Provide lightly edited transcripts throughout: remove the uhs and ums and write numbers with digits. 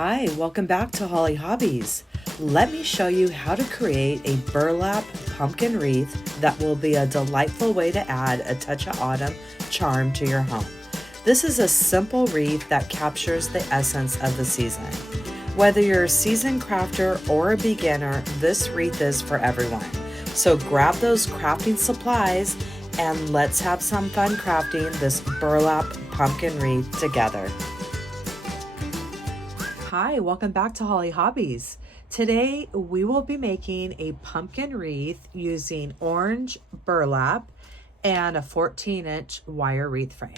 Hi, welcome back to Hollie Hobbies. Let me show you how to create a burlap pumpkin wreath that will be a delightful way to add a touch of autumn charm to your home. This is a simple wreath that captures the essence of the season. Whether you're a seasoned crafter or a beginner, this wreath is for everyone. So grab those crafting supplies and let's have some fun crafting this burlap pumpkin wreath together. Hi, welcome back to Hollie Hobbies. Today we will be making a pumpkin wreath using orange burlap and a 14-inch wire wreath frame.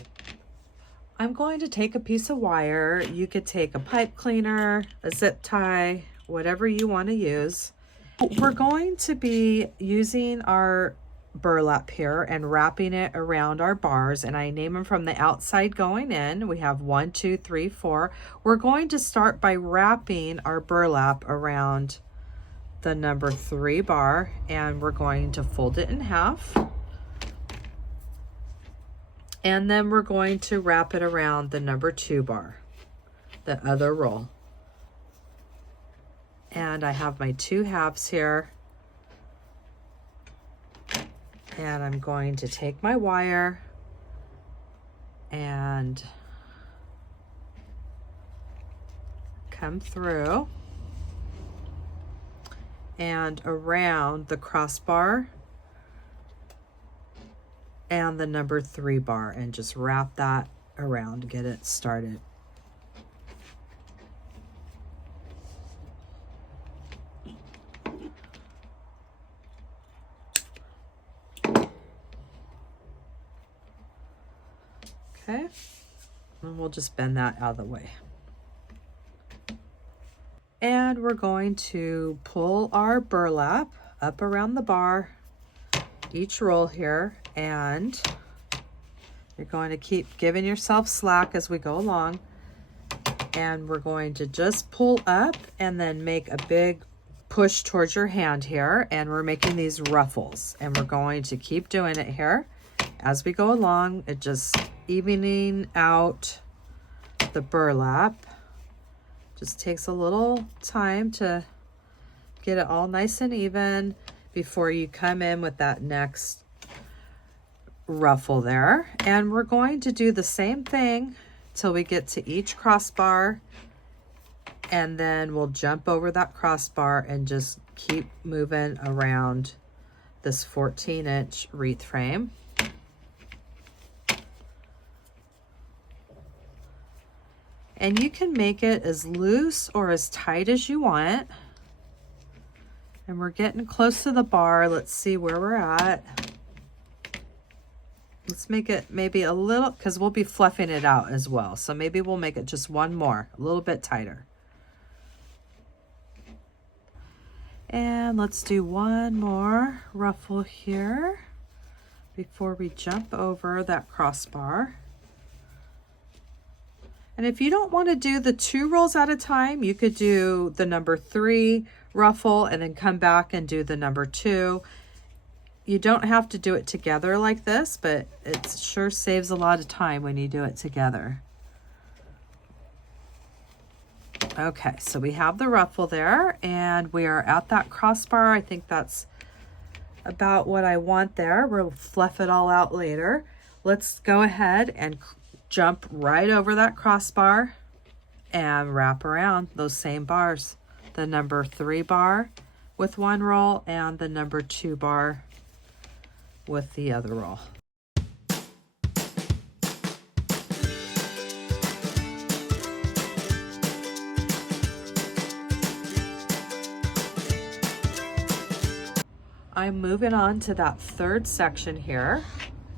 I'm going to take a piece of wire. You could take a pipe cleaner, a zip tie, whatever you want to use. We're going to be using our burlap here and wrapping it around our bars, and I name them from the outside going in. We have 1, 2, 3, 4. We're going to start by wrapping our burlap around the number 3 bar, and we're going to fold it in half, and then we're going to wrap it around the number 2 bar, the other roll. And I have my 2 halves here. And I'm going to take my wire and come through and around the crossbar and the number 3 bar and just wrap that around, get it started. Okay, and we'll just bend that out of the way. And we're going to pull our burlap up around the bar, each roll here, and you're going to keep giving yourself slack as we go along. And we're going to just pull up and then make a big push towards your hand here. And we're making these ruffles, and we're going to keep doing it here as we go along. It just evening out the burlap. Just takes a little time to get it all nice and even before you come in with that next ruffle there. And we're going to do the same thing till we get to each crossbar, and then we'll jump over that crossbar and just keep moving around this 14-inch wreath frame. And you can make it as loose or as tight as you want. And we're getting close to the bar. Let's see where we're at. Let's make it maybe a little, because we'll be fluffing it out as well. So maybe we'll make it just one more, a little bit tighter. And let's do one more ruffle here before we jump over that crossbar. And if you don't want to do the 2 rolls at a time, you could do the number 3 ruffle and then come back and do the number 2. You don't have to do it together like this, but it sure saves a lot of time when you do it together. Okay, so we have the ruffle there, and we are at that crossbar. I think that's about what I want there. We'll fluff it all out later. Let's go ahead and jump right over that crossbar and wrap around those same bars. The number 3 bar with 1 roll and the number 2 bar with the other roll. I'm moving on to that 3rd section here.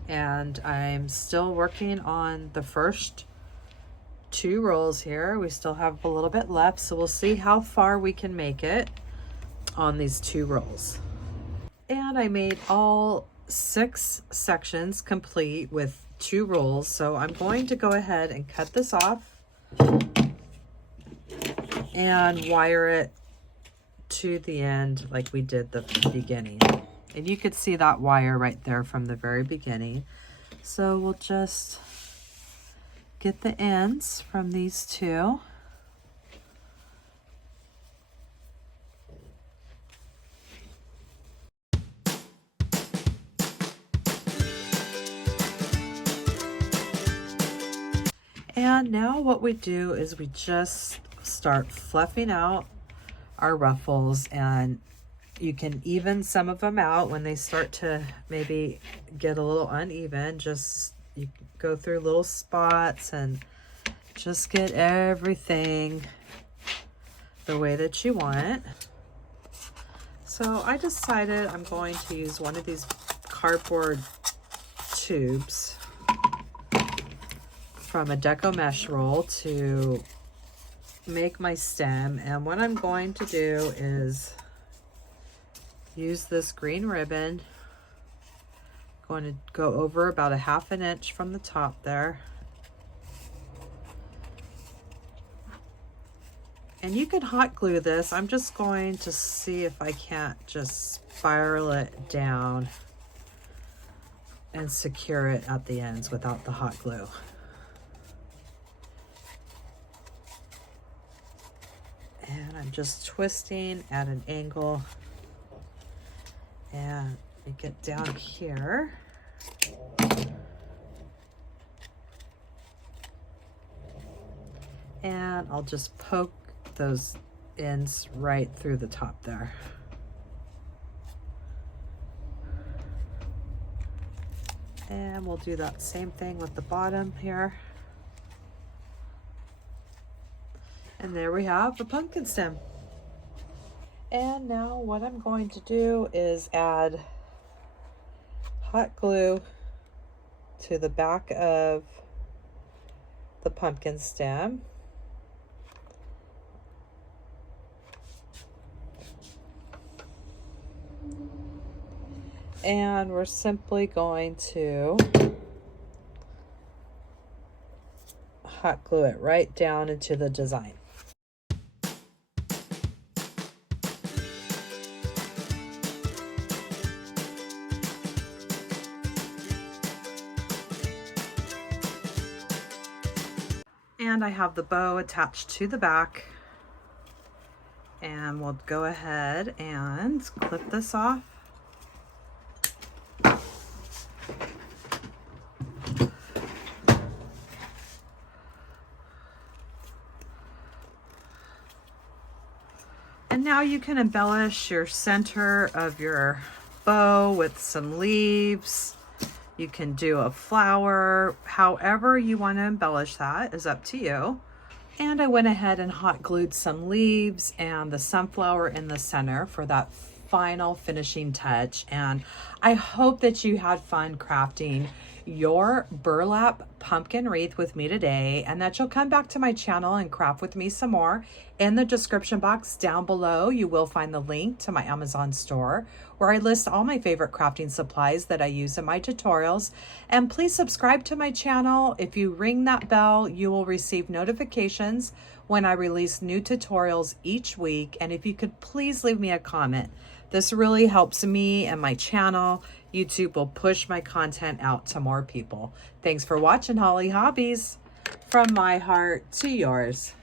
And I'm still working on the first 2 rolls here. We still have a little bit left, so we'll see how far we can make it on these 2 rolls. And I made all 6 sections complete with 2 rolls, so I'm going to go ahead and cut this off and wire it to the end like we did the beginning. And you could see that wire right there from the very beginning. So we'll just get the ends from these 2 And now what we do is we just start fluffing out our ruffles, and you can even some of them out when they start to maybe get a little uneven. Just you go through little spots and just get everything the way that you want. So I decided I'm going to use one of these cardboard tubes from a deco mesh roll to make my stem. And what I'm going to do is use this green ribbon. I'm going to go over about a ½ inch from the top there. And you could hot glue this. I'm just going to see if I can't just spiral it down and secure it at the ends without the hot glue. And I'm just twisting at an angle, and you get down here. And I'll just poke those ends right through the top there. And we'll do that same thing with the bottom here. And there we have the pumpkin stem. And now what I'm going to do is add hot glue to the back of the pumpkin stem. And we're simply going to hot glue it right down into the design. And I have the bow attached to the back. And we'll go ahead and clip this off. And now you can embellish your center of your bow with some leaves. You can do a flower. However you want to embellish that is up to you. And I went ahead and hot glued some leaves and the sunflower in the center for that final finishing touch. And I hope that you had fun crafting your burlap pumpkin wreath with me today, and that you'll come back to my channel and craft with me some more. In the description box down below, you will find the link to my Amazon store where I list all my favorite crafting supplies that I use in my tutorials. And please subscribe to my channel. If you ring that bell, you will receive notifications when I release new tutorials each week. And if you could please leave me a comment. This really helps me and my channel. YouTube will push my content out to more people. Thanks for watching Hollie Hobbies. From my heart to yours.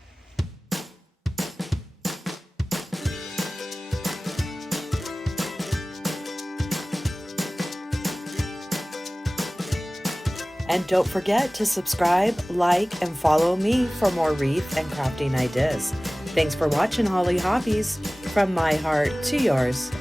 And don't forget to subscribe, like, and follow me for more wreath and crafting ideas. Thanks for watching Hollie Hobbies. From my heart to yours.